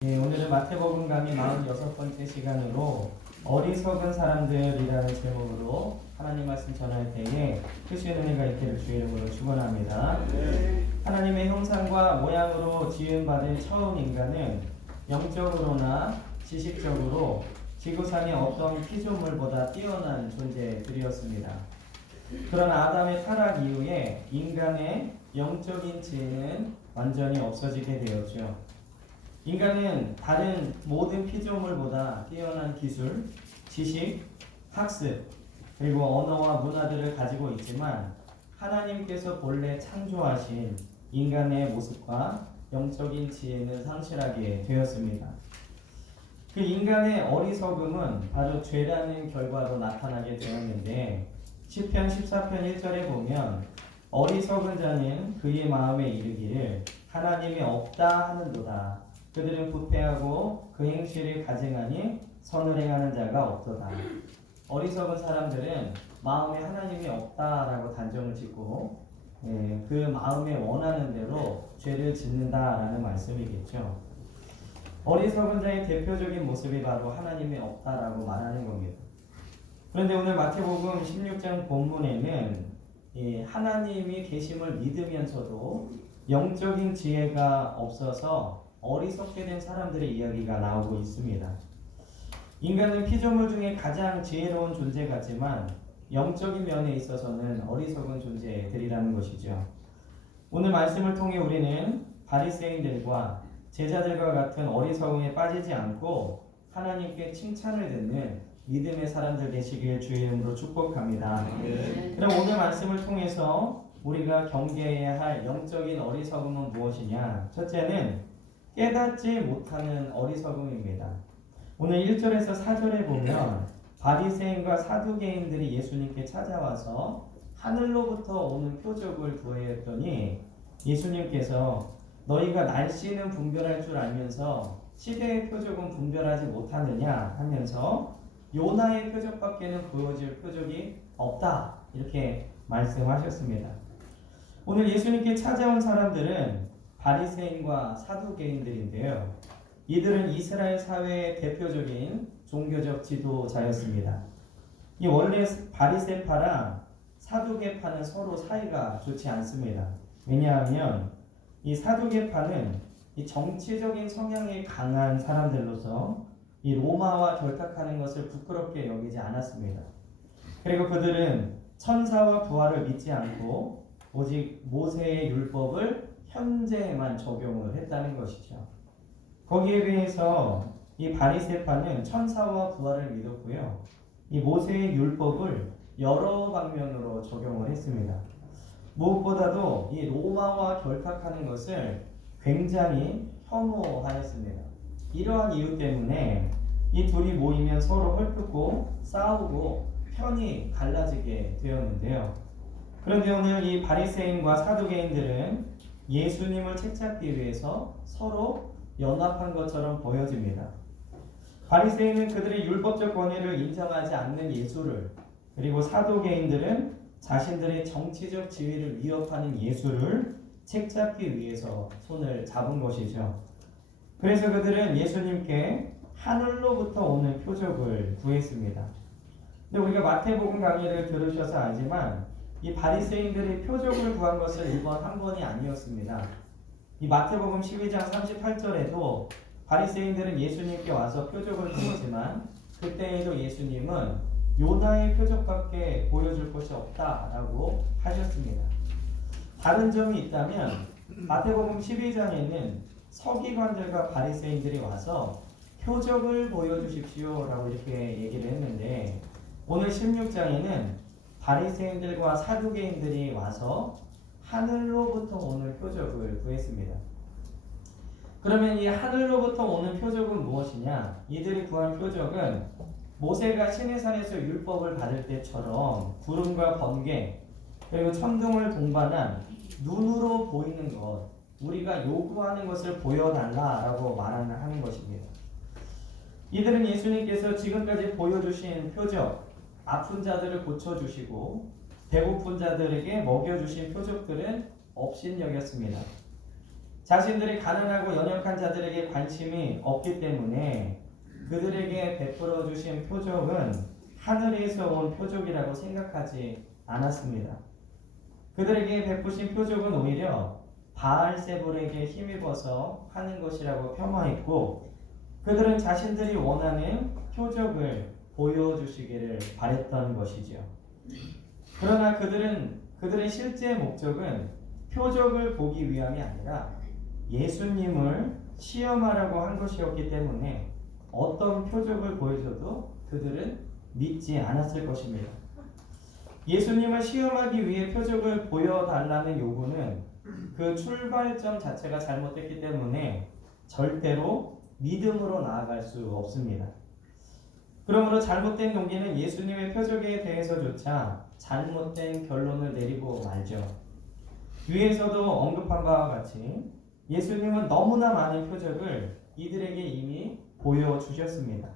네, 오늘은 마태복음 강의 46번째 시간으로 어리석은 사람들이라는 제목으로 하나님 말씀 전할 때에 크신 은혜가 있기를 주의 이름으로 축원합니다. 하나님의 형상과 모양으로 지음받은 처음 인간은 영적으로나 지식적으로 지구상의 어떤 피조물보다 뛰어난 존재들이었습니다. 그러나 아담의 타락 이후에 인간의 영적인 지혜는 완전히 없어지게 되었죠. 인간은 다른 모든 피조물보다 뛰어난 기술, 지식, 학습, 그리고 언어와 문화들을 가지고 있지만 하나님께서 본래 창조하신 인간의 모습과 영적인 지혜는 상실하게 되었습니다. 그 인간의 어리석음은 바로 죄라는 결과로 나타나게 되었는데 시편 14편 1절에 보면 어리석은 자는 그의 마음에 이르기를 하나님이 없다 하는도다. 그들은 부패하고 그 행실을 가증하니 선을 행하는 자가 없도다. 어리석은 사람들은 마음에 하나님이 없다라고 단정을 짓고 그 마음에 원하는 대로 죄를 짓는다라는 말씀이겠죠. 어리석은 자의 대표적인 모습이 바로 하나님이 없다라고 말하는 겁니다. 그런데 오늘 마태복음 16장 본문에는 하나님이 계심을 믿으면서도 영적인 지혜가 없어서 어리석게 된 사람들의 이야기가 나오고 있습니다. 인간은 피조물 중에 가장 지혜로운 존재 같지만 영적인 면에 있어서는 어리석은 존재들이라는 것이죠. 오늘 말씀을 통해 우리는 바리새인들과 제자들과 같은 어리석음에 빠지지 않고 하나님께 칭찬을 듣는 믿음의 사람들 되시길 주의 이름으로 축복합니다. 그럼 오늘 말씀을 통해서 우리가 경계해야 할 영적인 어리석음은 무엇이냐? 첫째는 깨닫지 못하는 어리석음입니다. 오늘 1절에서 4절에 보면 바리새인과 사두개인들이 예수님께 찾아와서 하늘로부터 오는 표적을 구하였더니 예수님께서 너희가 날씨는 분별할 줄 알면서 시대의 표적은 분별하지 못하느냐 하면서 요나의 표적밖에는 보여줄 표적이 없다 이렇게 말씀하셨습니다. 오늘 예수님께 찾아온 사람들은 바리새인과 사두개인들인데요. 이들은 이스라엘 사회의 대표적인 종교적 지도자였습니다. 이 원래 바리새파랑 사두개파는 서로 사이가 좋지 않습니다. 왜냐하면 이 사두개파는 이 정치적인 성향이 강한 사람들로서 이 로마와 결탁하는 것을 부끄럽게 여기지 않았습니다. 그리고 그들은 천사와 부활을 믿지 않고 오직 모세의 율법을 현재에만 적용을 했다는 것이죠. 거기에 비해서 이 바리새파는 천사와 부활을 믿었고요. 이 모세의 율법을 여러 방면으로 적용을 했습니다. 무엇보다도 이 로마와 결탁하는 것을 굉장히 혐오하였습니다. 이러한 이유 때문에 이 둘이 모이면 서로 헐뜯고 싸우고 편이 갈라지게 되었는데요. 그런데 오늘 이 바리새인과 사두개인들은 예수님을 책잡기 위해서 서로 연합한 것처럼 보여집니다. 바리새인은 그들의 율법적 권위를 인정하지 않는 예수를, 그리고 사두개인들은 자신들의 정치적 지위를 위협하는 예수를 책잡기 위해서 손을 잡은 것이죠. 그래서 그들은 예수님께 하늘로부터 오는 표적을 구했습니다. 근데 우리가 마태복음 강의를 들으셔서 알지만 이 바리새인들이 표적을 구한 것은 이번 한 번이 아니었습니다. 이 마태복음 12장 38절에도 바리새인들은 예수님께 와서 표적을 구했지만 그때에도 예수님은 요나의 표적밖에 보여줄 것이 없다라고 하셨습니다. 다른 점이 있다면 마태복음 12장에는 서기관들과 바리새인들이 와서 표적을 보여주십시오라고 이렇게 얘기를 했는데 오늘 16장에는 바리새인들과 사두개인들이 와서 하늘로부터 오는 표적을 구했습니다. 그러면 이 하늘로부터 오는 표적은 무엇이냐? 이들이 구한 표적은 모세가 시내산에서 율법을 받을 때처럼 구름과 번개 그리고 천둥을 동반한 눈으로 보이는 것, 우리가 요구하는 것을 보여달라라고 말하는 것입니다. 이들은 예수님께서 지금까지 보여주신 표적, 아픈 자들을 고쳐주시고 배고픈 자들에게 먹여주신 표적들은 업신여겼습니다. 자신들이 가난하고 연약한 자들에게 관심이 없기 때문에 그들에게 베풀어 주신 표적은 하늘에서 온 표적이라고 생각하지 않았습니다. 그들에게 베푸신 표적은 오히려 바알세불에게 힘입어서 하는 것이라고 폄하했고, 그들은 자신들이 원하는 표적을 보여주시기를 바랬던 것이죠. 그러나 그들의 실제 목적은 표적을 보기 위함이 아니라 예수님을 시험하라고 한 것이었기 때문에 어떤 표적을 보여줘도 그들은 믿지 않았을 것입니다. 예수님을 시험하기 위해 표적을 보여달라는 요구는 그 출발점 자체가 잘못됐기 때문에 절대로 믿음으로 나아갈 수 없습니다. 그러므로 잘못된 동기는 예수님의 표적에 대해서조차 잘못된 결론을 내리고 말죠. 위에서도 언급한 바와 같이 예수님은 너무나 많은 표적을 이들에게 이미 보여주셨습니다.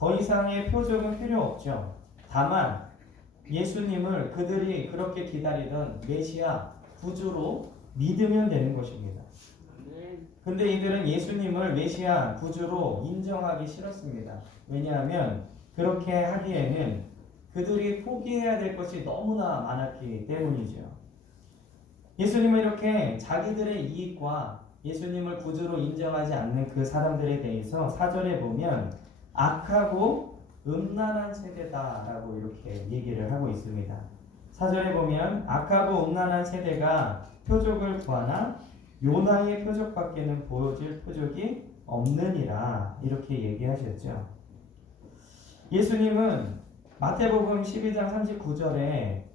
더 이상의 표적은 필요 없죠. 다만 예수님을 그들이 그렇게 기다리던 메시아 구주로 믿으면 되는 것입니다. 근데 이들은 예수님을 메시아 구주로 인정하기 싫었습니다. 왜냐하면 그렇게 하기에는 그들이 포기해야 될 것이 너무나 많았기 때문이죠. 예수님은 이렇게 자기들의 이익과 예수님을 구주로 인정하지 않는 그 사람들에 대해서 4절에 보면 악하고 음란한 세대다라고 이렇게 얘기를 하고 있습니다. 4절에 보면 악하고 음란한 세대가 표적을 구하나 요나의 표적밖에는 보여줄 표적이 없느니라 이렇게 얘기하셨죠. 예수님은 마태복음 12장 39절에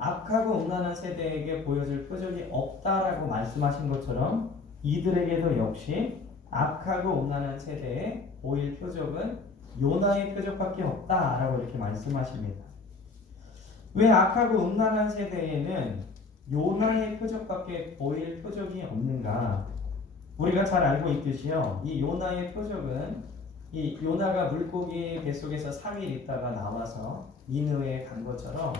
악하고 음란한 세대에게 보여줄 표적이 없다라고 말씀하신 것처럼 이들에게도 역시 악하고 음란한 세대에 보일 표적은 요나의 표적밖에 없다라고 이렇게 말씀하십니다. 왜 악하고 음란한 세대에는 요나의 표적밖에 보일 표적이 없는가? 우리가 잘 알고 있듯이요. 이 요나의 표적은 이 요나가 물고기 뱃속에서 3일 있다가 나와서 니느웨에 간 것처럼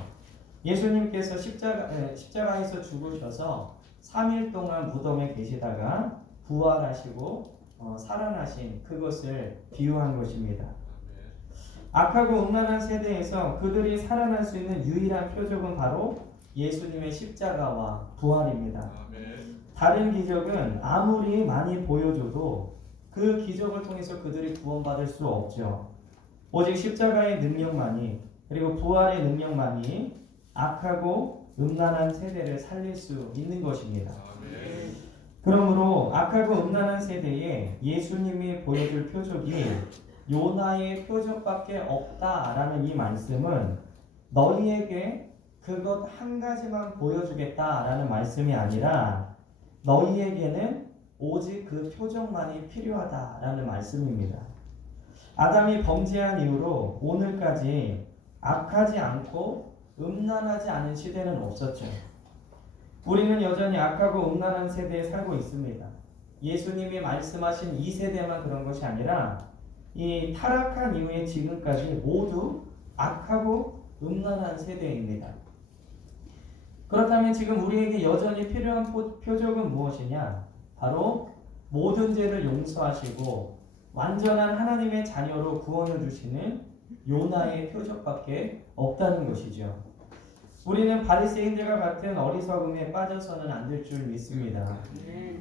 예수님께서 십자가에서 죽으셔서 3일 동안 무덤에 계시다가 부활하시고 살아나신 그것을 비유한 것입니다. 악하고 음란한 세대에서 그들이 살아날 수 있는 유일한 표적은 바로 예수님의 십자가와 부활입니다. 다른 기적은 아무리 많이 보여줘도 그 기적을 통해서 그들이 구원받을 수 없죠. 오직 십자가의 능력만이 그리고 부활의 능력만이 악하고 음란한 세대를 살릴 수 있는 것입니다. 그러므로 악하고 음란한 세대에 예수님이 보여줄 표적이 요나의 표적밖에 없다라는 이 말씀은 너희에게 그것 한 가지만 보여주겠다라는 말씀이 아니라 너희에게는 오직 그 표적만이 필요하다라는 말씀입니다. 아담이 범죄한 이후로 오늘까지 악하지 않고 음란하지 않은 시대는 없었죠. 우리는 여전히 악하고 음란한 세대에 살고 있습니다. 예수님이 말씀하신 이 세대만 그런 것이 아니라 이 타락한 이후에 지금까지 모두 악하고 음란한 세대입니다. 그렇다면 지금 우리에게 여전히 필요한 표적은 무엇이냐? 바로 모든 죄를 용서하시고 완전한 하나님의 자녀로 구원을 주시는 요나의 표적밖에 없다는 것이죠. 우리는 바리새인들과 같은 어리석음에 빠져서는 안 될 줄 믿습니다.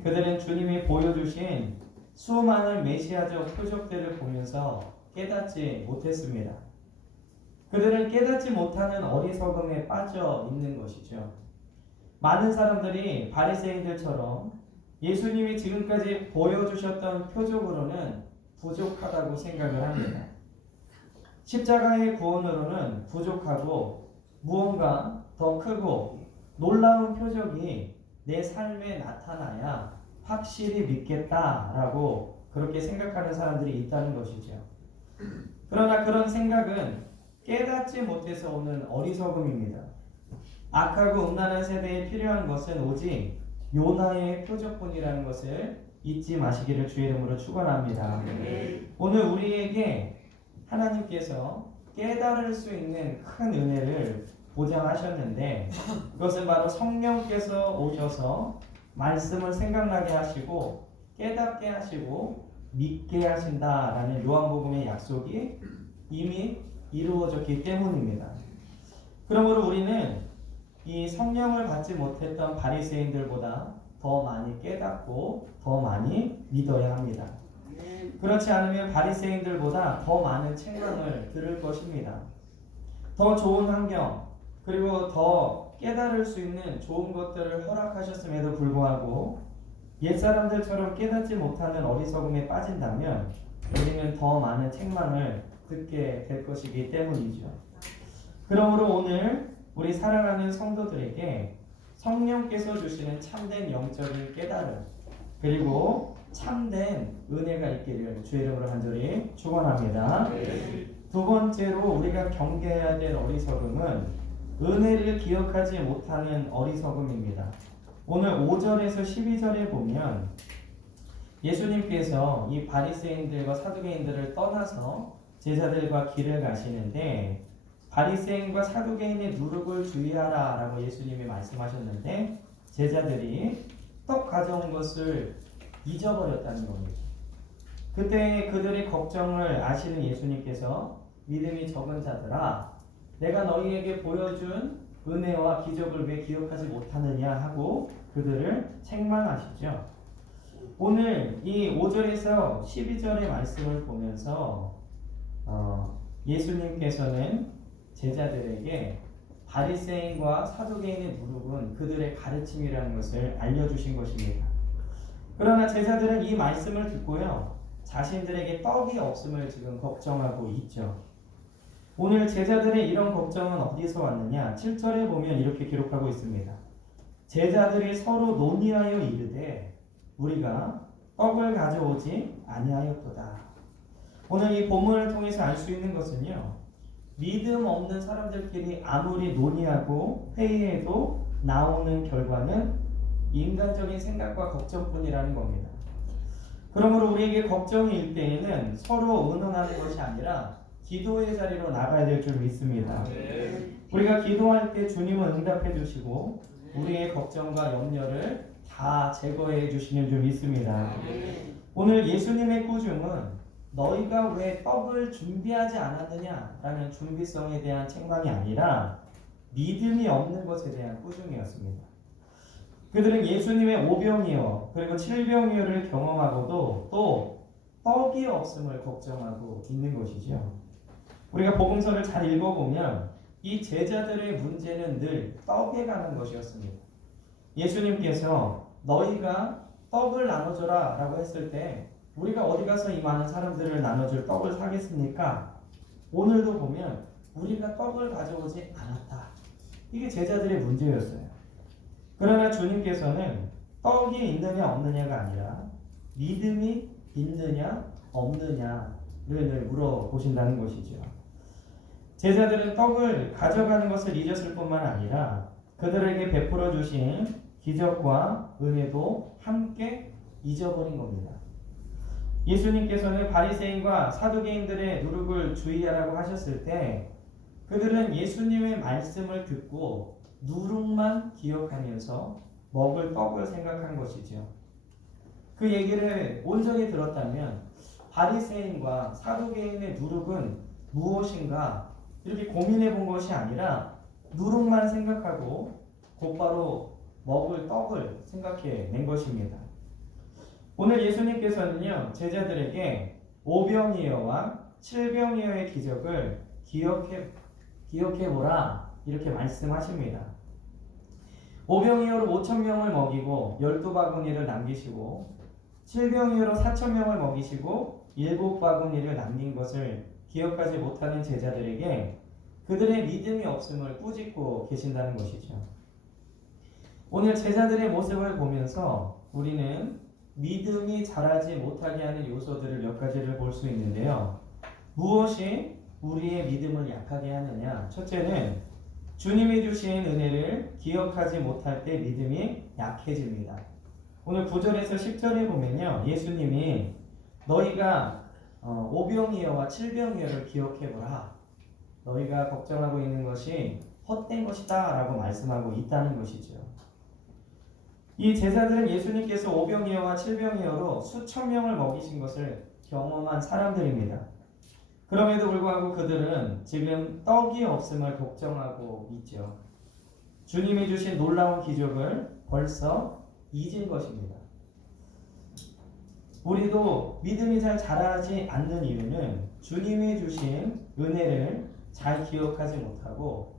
그들은 주님이 보여주신 수많은 메시아적 표적들을 보면서 깨닫지 못했습니다. 그들은 깨닫지 못하는 어리석음에 빠져 있는 것이죠. 많은 사람들이 바리새인들처럼 예수님이 지금까지 보여주셨던 표적으로는 부족하다고 생각을 합니다. 십자가의 구원으로는 부족하고 무언가 더 크고 놀라운 표적이 내 삶에 나타나야 확실히 믿겠다라고 그렇게 생각하는 사람들이 있다는 것이죠. 그러나 그런 생각은 깨닫지 못해서 오는 어리석음입니다. 악하고 음란한 세대에 필요한 것은 오직 요나의 표적뿐이라는 것을 잊지 마시기를 주의 이름으로 축원합니다. 오늘 우리에게 하나님께서 깨달을 수 있는 큰 은혜를 보장하셨는데 그것은 바로 성령께서 오셔서 말씀을 생각나게 하시고 깨닫게 하시고 믿게 하신다라는 요한복음의 약속이 이미 이루어졌기 때문입니다. 그러므로 우리는 이 성령을 받지 못했던 바리새인들보다 더 많이 깨닫고 더 많이 믿어야 합니다. 그렇지 않으면 바리새인들보다 더 많은 책망을 들을 것입니다. 더 좋은 환경 그리고 더 깨달을 수 있는 좋은 것들을 허락하셨음에도 불구하고 옛사람들처럼 깨닫지 못하는 어리석음에 빠진다면 우리는 더 많은 책망을 듣게 될 것이기 때문이죠. 그러므로 오늘 우리 사랑하는 성도들에게 성령께서 주시는 참된 영적인 깨달음 그리고 참된 은혜가 있기를 주의 이름으로 간절히 축원합니다. 두 번째로 우리가 경계해야 될 어리석음은 은혜를 기억하지 못하는 어리석음입니다. 오늘 5절에서 12절에 보면 예수님께서 이 바리새인들과 사두개인들을 떠나서 제자들과 길을 가시는데 바리새인과 사두개인의 누룩을 주의하라 라고 예수님이 말씀하셨는데 제자들이 떡 가져온 것을 잊어버렸다는 겁니다. 그때 그들의 걱정을 아시는 예수님께서 믿음이 적은 자들아 내가 너희에게 보여준 은혜와 기적을 왜 기억하지 못하느냐 하고 그들을 책망하시죠. 오늘 이 5절에서 12절의 말씀을 보면서 예수님께서는 제자들에게 바리새인과 사두개인의 누룩은 그들의 가르침이라는 것을 알려주신 것입니다. 그러나 제자들은 이 말씀을 듣고요 자신들에게 떡이 없음을 지금 걱정하고 있죠. 오늘 제자들의 이런 걱정은 어디서 왔느냐? 7절에 보면 이렇게 기록하고 있습니다. 제자들이 서로 논의하여 이르되 우리가 떡을 가져오지 아니하였도다. 오늘 이 본문을 통해서 알 수 있는 것은요 믿음 없는 사람들끼리 아무리 논의하고 회의해도 나오는 결과는 인간적인 생각과 걱정뿐이라는 겁니다. 그러므로 우리에게 걱정이 일 때에는 서로 의논하는 것이 아니라 기도의 자리로 나가야 될 줄 믿습니다. 우리가 기도할 때 주님은 응답해 주시고 우리의 걱정과 염려를 다 제거해 주시는 줄 믿습니다. 오늘 예수님의 꾸중은 너희가 왜 떡을 준비하지 않았느냐라는 준비성에 대한 책망이 아니라 믿음이 없는 것에 대한 꾸중이었습니다. 그들은 예수님의 오병이어 그리고 칠병이어를 경험하고도 또 떡이 없음을 걱정하고 있는 것이죠. 우리가 복음서를 잘 읽어보면 이 제자들의 문제는 늘 떡에 관한 것이었습니다. 예수님께서 너희가 떡을 나눠줘라 라고 했을 때 우리가 어디 가서 이 많은 사람들을 나눠줄 떡을 사겠습니까? 오늘도 보면 우리가 떡을 가져오지 않았다. 이게 제자들의 문제였어요. 그러나 주님께서는 떡이 있느냐 없느냐가 아니라 믿음이 있느냐 없느냐를 늘 물어보신다는 것이죠. 제자들은 떡을 가져가는 것을 잊었을 뿐만 아니라 그들에게 베풀어 주신 기적과 은혜도 함께 잊어버린 겁니다. 예수님께서는 바리새인과 사두개인들의 누룩을 주의하라고 하셨을 때 그들은 예수님의 말씀을 듣고 누룩만 기억하면서 먹을 떡을 생각한 것이죠. 그 얘기를 온전히 들었다면 바리새인과 사두개인의 누룩은 무엇인가 이렇게 고민해 본 것이 아니라 누룩만 생각하고 곧바로 먹을 떡을 생각해 낸 것입니다. 오늘 예수님께서는요 제자들에게 오병이어와 칠병이어의 기적을 기억해보라 이렇게 말씀하십니다. 오병이어로 5,000명을 먹이고 12바구니를 남기시고 칠병이어로 4,000명을 먹이시고 7바구니를 남긴 것을 기억하지 못하는 제자들에게 그들의 믿음이 없음을 꾸짖고 계신다는 것이죠. 오늘 제자들의 모습을 보면서 우리는 믿음이 자라지 못하게 하는 요소들을 몇 가지를 볼 수 있는데요. 무엇이 우리의 믿음을 약하게 하느냐? 첫째는 주님이 주신 은혜를 기억하지 못할 때 믿음이 약해집니다. 오늘 9절에서 10절에 보면요. 예수님이 너희가 오병이어와 칠병이어를 기억해보라. 너희가 걱정하고 있는 것이 헛된 것이다 라고 말씀하고 있다는 것이죠. 이 제자들은 예수님께서 오병이어와 칠병이어로 수천 명을 먹이신 것을 경험한 사람들입니다. 그럼에도 불구하고 그들은 지금 떡이 없음을 걱정하고 있죠. 주님이 주신 놀라운 기적을 벌써 잊은 것입니다. 우리도 믿음이 잘 자라지 않는 이유는 주님이 주신 은혜를 잘 기억하지 못하고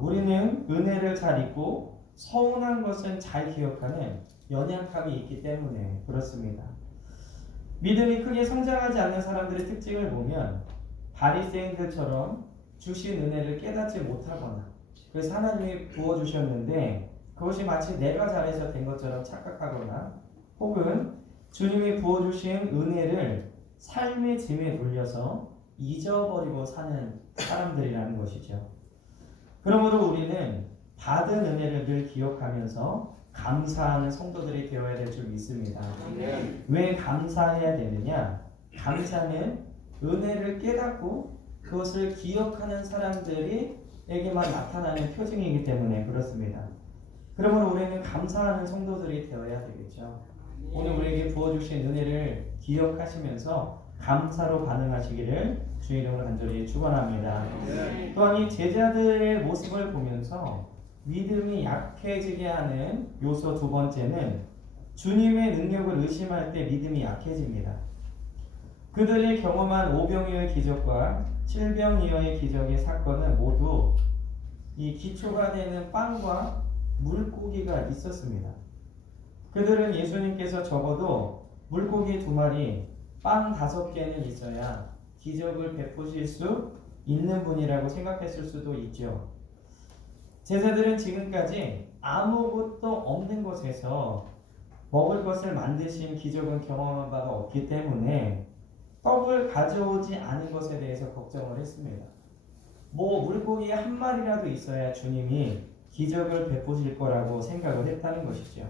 우리는 은혜를 잘 잊고 서운한 것은 잘 기억하는 연약함이 있기 때문에 그렇습니다. 믿음이 크게 성장하지 않는 사람들의 특징을 보면 바리새인들처럼 주신 은혜를 깨닫지 못하거나 그래서 하나님이 부어주셨는데 그것이 마치 내가 잘해서 된 것처럼 착각하거나 혹은 주님이 부어주신 은혜를 삶의 짐에 돌려서 잊어버리고 사는 사람들이라는 것이죠. 그러므로 우리는 받은 은혜를 늘 기억하면서 감사하는 성도들이 되어야 될 줄 믿습니다. 왜 감사해야 되느냐? 감사는 은혜를 깨닫고 그것을 기억하는 사람들에게만 나타나는 표징이기 때문에 그렇습니다. 그러므로 우리는 감사하는 성도들이 되어야 되겠죠. 오늘 우리에게 부어주신 은혜를 기억하시면서 감사로 반응하시기를 주의 이름으로 간절히 축원합니다. 또한 이 제자들의 모습을 보면서 믿음이 약해지게 하는 요소 두 번째는 주님의 능력을 의심할 때 믿음이 약해집니다. 그들이 경험한 오병이어의 기적과 칠병이어의 기적의 사건은 모두 이 기초가 되는 빵과 물고기가 있었습니다. 그들은 예수님께서 적어도 물고기 2마리, 빵 5개는 있어야 기적을 베푸실 수 있는 분이라고 생각했을 수도 있죠. 제자들은 지금까지 아무것도 없는 곳에서 먹을 것을 만드신 기적은 경험한 바가 없기 때문에 떡을 가져오지 않은 것에 대해서 걱정을 했습니다. 물고기 1마리라도 있어야 주님이 기적을 베푸실 거라고 생각을 했다는 것이죠.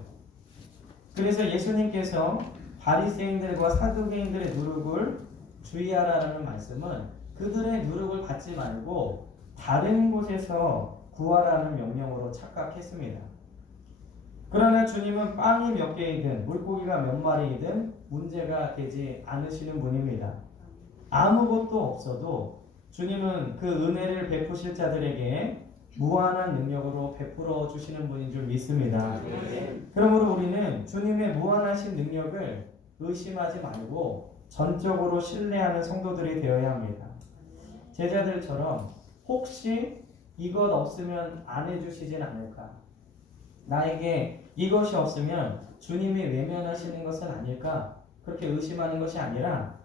그래서 예수님께서 바리새인들과 사두개인들의 누룩을 주의하라는 말씀은 그들의 누룩을 받지 말고 다른 곳에서 구하라는 명령으로 착각했습니다. 그러나 주님은 빵이 몇 개이든 물고기가 몇 마리이든 문제가 되지 않으시는 분입니다. 아무것도 없어도 주님은 그 은혜를 베푸실 자들에게 무한한 능력으로 베풀어 주시는 분인 줄 믿습니다. 그러므로 우리는 주님의 무한하신 능력을 의심하지 말고 전적으로 신뢰하는 성도들이 되어야 합니다. 제자들처럼 혹시 이것 없으면 안 해주시진 않을까? 나에게 이것이 없으면 주님이 외면하시는 것은 아닐까? 그렇게 의심하는 것이 아니라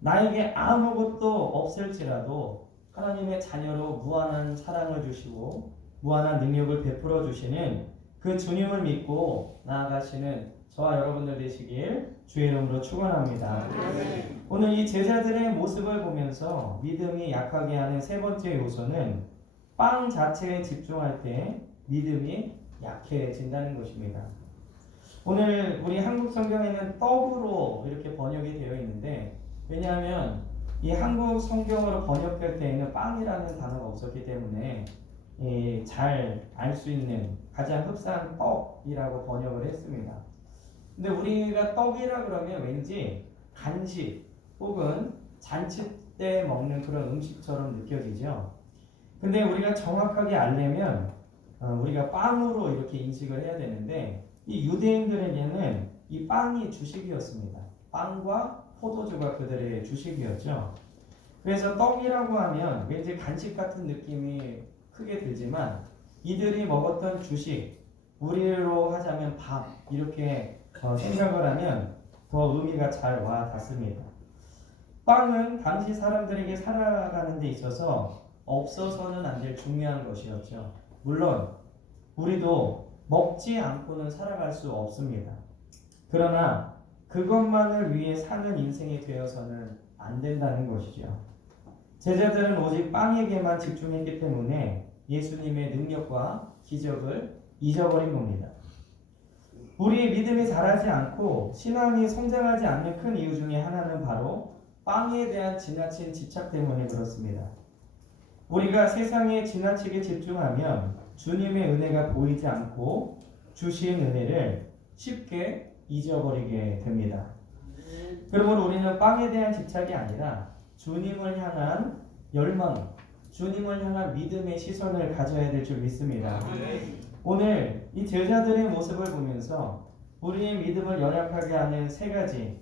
나에게 아무것도 없을지라도 하나님의 자녀로 무한한 사랑을 주시고 무한한 능력을 베풀어 주시는 그 주님을 믿고 나아가시는 저와 여러분들 되시길 주의 이름으로 축원합니다. 오늘 이 제자들의 모습을 보면서 믿음이 약하게 하는 세 번째 요소는 빵 자체에 집중할 때 믿음이 약해진다는 것입니다. 오늘 우리 한국 성경에는 떡으로 이렇게 번역이 되어 있는데 왜냐하면 이 한국 성경으로 번역될 때에는 빵이라는 단어가 없었기 때문에 잘 알 수 있는 가장 흡사한 떡이라고 번역을 했습니다. 근데 우리가 떡이라 그러면 왠지 간식 혹은 잔치 때 먹는 그런 음식처럼 느껴지죠. 근데 우리가 정확하게 알려면 우리가 빵으로 이렇게 인식을 해야 되는데 이 유대인들에게는 이 빵이 주식이었습니다. 빵과 포도주가 그들의 주식이었죠. 그래서 떡이라고 하면 왠지 간식 같은 느낌이 크게 들지만 이들이 먹었던 주식, 우리로 하자면 밥 이렇게 생각을 하면 더 의미가 잘 와 닿습니다. 빵은 당시 사람들에게 살아가는 데 있어서 없어서는 안 될 중요한 것이었죠. 물론 우리도 먹지 않고는 살아갈 수 없습니다. 그러나 그것만을 위해 사는 인생이 되어서는 안 된다는 것이죠. 제자들은 오직 빵에게만 집중했기 때문에 예수님의 능력과 기적을 잊어버린 겁니다. 우리의 믿음이 자라지 않고 신앙이 성장하지 않는 큰 이유 중에 하나는 바로 빵에 대한 지나친 집착 때문에 그렇습니다. 우리가 세상에 지나치게 집중하면 주님의 은혜가 보이지 않고 주신 은혜를 쉽게 잊어버리게 됩니다. 그러므로 우리는 빵에 대한 집착이 아니라 주님을 향한 열망, 주님을 향한 믿음의 시선을 가져야 될 줄 믿습니다. 오늘 이 제자들의 모습을 보면서 우리의 믿음을 연약하게 하는 세 가지,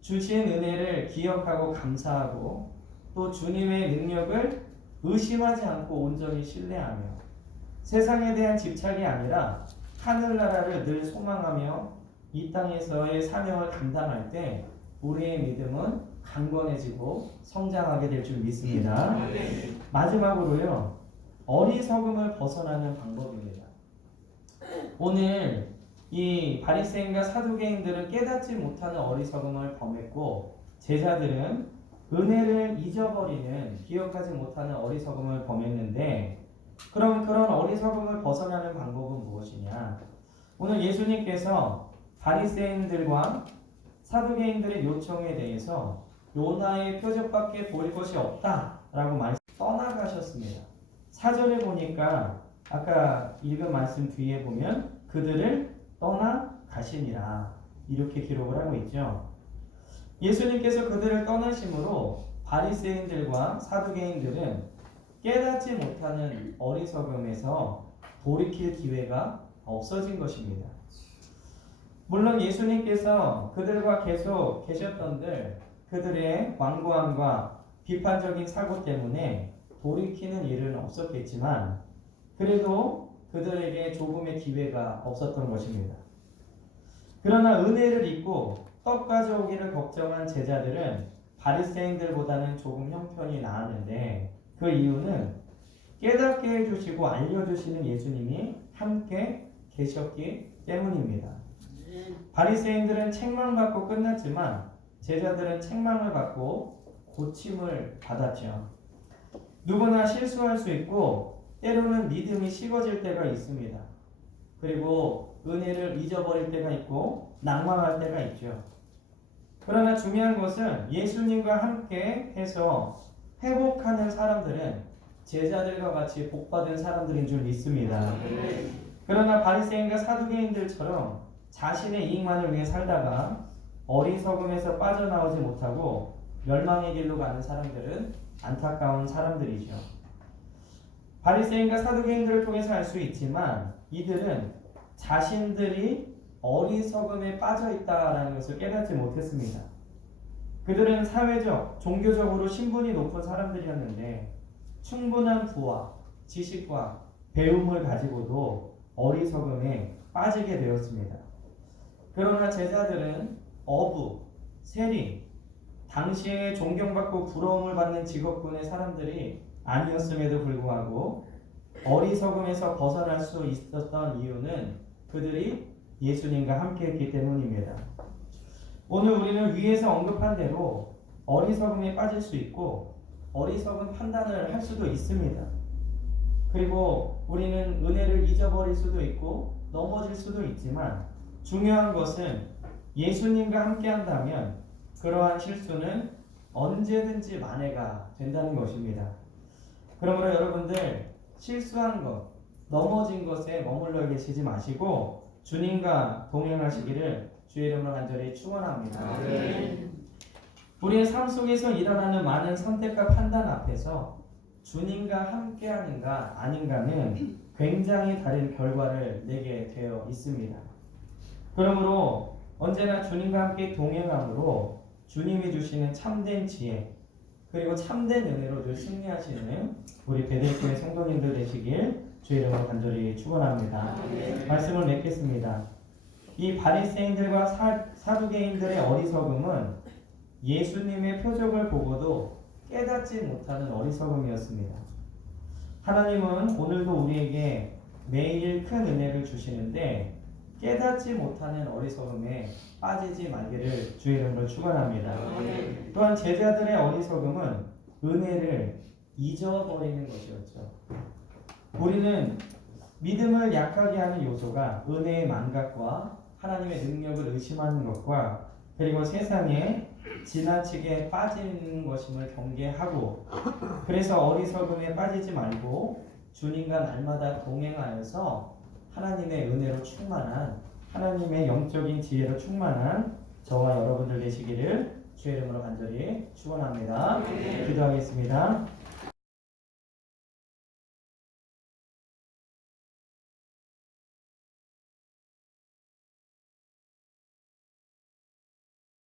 주신 은혜를 기억하고 감사하고 또 주님의 능력을 의심하지 않고 온전히 신뢰하며 세상에 대한 집착이 아니라 하늘나라를 늘 소망하며 이 땅에서의 사명을 감당할 때 우리의 믿음은 강건해지고 성장하게 될 줄 믿습니다. 마지막으로요, 어리석음을 벗어나는 방법입니다. 오늘 이 바리새인과 사두개인들은 깨닫지 못하는 어리석음을 범했고 제자들은 은혜를 잊어버리는 기억하지 못하는 어리석음을 범했는데 그럼 그런 어리석음을 벗어나는 방법은 무엇이냐? 오늘 예수님께서 바리새인들과 사두개인들의 요청에 대해서 요나의 표적밖에 보일 것이 없다라고 떠나가셨습니다. 4절에 보니까 아까 읽은 말씀 뒤에 보면 그들을 떠나가시니라 이렇게 기록을 하고 있죠. 예수님께서 그들을 떠나심으로 바리새인들과 사두개인들은 깨닫지 못하는 어리석음에서 돌이킬 기회가 없어진 것입니다. 물론 예수님께서 그들과 계속 계셨던들 그들의 완고함과 비판적인 사고 때문에 돌이키는 일은 없었겠지만 그래도 그들에게 조금의 기회가 없었던 것입니다. 그러나 은혜를 잊고 떡 가져오기를 걱정한 제자들은 바리새인들보다는 조금 형편이 나았는데 그 이유는 깨닫게 해주시고 알려주시는 예수님이 함께 계셨기 때문입니다. 바리새인들은 책망받고 끝났지만 제자들은 책망을 받고 고침을 받았죠. 누구나 실수할 수 있고 때로는 믿음이 식어질 때가 있습니다. 그리고 은혜를 잊어버릴 때가 있고 낭망할 때가 있죠. 그러나 중요한 것은 예수님과 함께 해서 회복하는 사람들은 제자들과 같이 복받은 사람들인 줄 믿습니다. 그러나 바리새인과 사두개인들처럼 자신의 이익만을 위해 살다가 어리석음에서 빠져나오지 못하고 멸망의 길로 가는 사람들은 안타까운 사람들이죠. 바리새인과 사두개인들을 통해서 알 수 있지만 이들은 자신들이 어리석음에 빠져 있다라는 것을 깨닫지 못했습니다. 그들은 사회적, 종교적으로 신분이 높은 사람들이었는데 충분한 부와 지식과 배움을 가지고도 어리석음에 빠지게 되었습니다. 그러나 제자들은 어부, 세리, 당시에 존경받고 부러움을 받는 직업군의 사람들이 아니었음에도 불구하고 어리석음에서 벗어날 수 있었던 이유는 그들이 예수님과 함께 했기 때문입니다. 오늘 우리는 위에서 언급한 대로 어리석음에 빠질 수 있고 어리석은 판단을 할 수도 있습니다. 그리고 우리는 은혜를 잊어버릴 수도 있고 넘어질 수도 있지만 중요한 것은 예수님과 함께 한다면 그러한 실수는 언제든지 만회가 된다는 것입니다. 그러므로 여러분들 실수한 것, 넘어진 것에 머물러 계시지 마시고 주님과 동행하시기를 주의 이름으로 간절히 축원합니다. 우리의 삶 속에서 일어나는 많은 선택과 판단 앞에서 주님과 함께하는가 아닌가는 굉장히 다른 결과를 내게 되어 있습니다. 그러므로 언제나 주님과 함께 동행함으로 주님이 주시는 참된 지혜 그리고 참된 은혜로 늘 승리하시는 우리 베델교회 성도님들 되시길 주의 이름으로 간절히 축원합니다. 말씀을 맺겠습니다. 이 바리새인들과 사두개인들의 어리석음은 예수님의 표적을 보고도 깨닫지 못하는 어리석음이었습니다. 하나님은 오늘도 우리에게 매일 큰 은혜를 주시는데 깨닫지 못하는 어리석음에 빠지지 말기를 주의 이름으로 축원합니다. 또한 제자들의 어리석음은 은혜를 잊어버리는 것이었죠. 우리는 믿음을 약하게 하는 요소가 은혜의 망각과 하나님의 능력을 의심하는 것과 그리고 세상에 지나치게 빠지는 것임을 경계하고 그래서 어리석음에 빠지지 말고 주님과 날마다 동행하여서 하나님의 은혜로 충만한 하나님의 영적인 지혜로 충만한 저와 여러분들 되시기를 주의 이름으로 간절히 축원합니다. 기도하겠습니다.